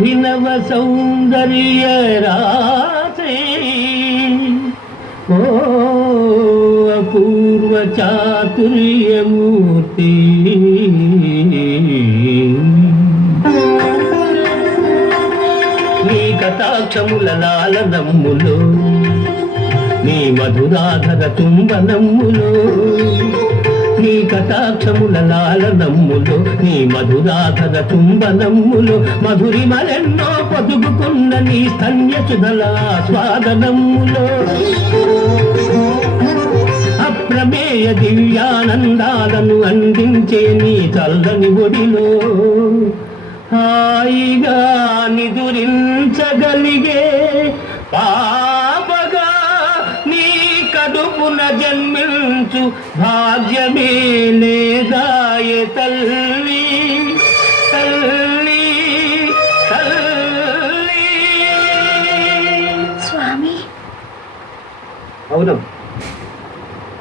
అభినవ సౌందర్య రాశే ఓ అపూర్వ చాతుర్యమూర్తి నీ కటాక్షముల లాలనమ్ములో నీ మధురాధర తుంబనమ్ములో నీ కటాక్షముల లాలనమ్ములో నీ మధురాధర తుంబనమ్ములో మధురిమలెన్నో పొదుగుకున్న నీ స్తన్యసుధల స్వాదనమ్ములో అప్రమేయ దివ్యానందాలను అందించే నీ చల్లని ఒడిలో. హాయిగా నిదురించగలిగే కడుపున జన్మించు భాగ్యమే లేదాయ తల్లి. తల్లి తల్లి. స్వామి. అవును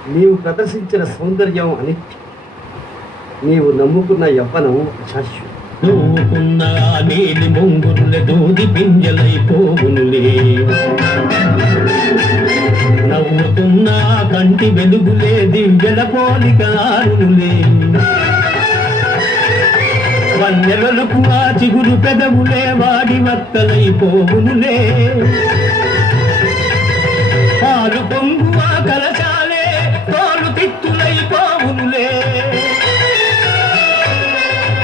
నీవు ప్రదర్శించిన సౌందర్యం అనిత్యం. నీవు నమ్ముకున్న యవ్వనం అశాశ్వతం. దూకున్న నీలి ముంగురుల దూది పింజలైపోవునులే నవ్వుతున్న ఆ కంటి వెలుగులే దివ్యల పోలిక ఆరునులే ఆ చిగురు పెదవులే వాడి వత్తలైపోవునులే పాలు పొంగు ఆ కలశాలే తోలు తిత్తులైపోవునులే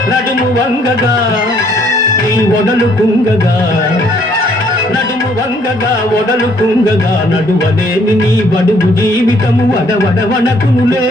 నడుము వంగగా నీ ఒడలు కుంగగా నడుము వంగగా ఒడలు కుంగగా నడువలేని నీ బడుగు జీవితము వడవడవనకునులే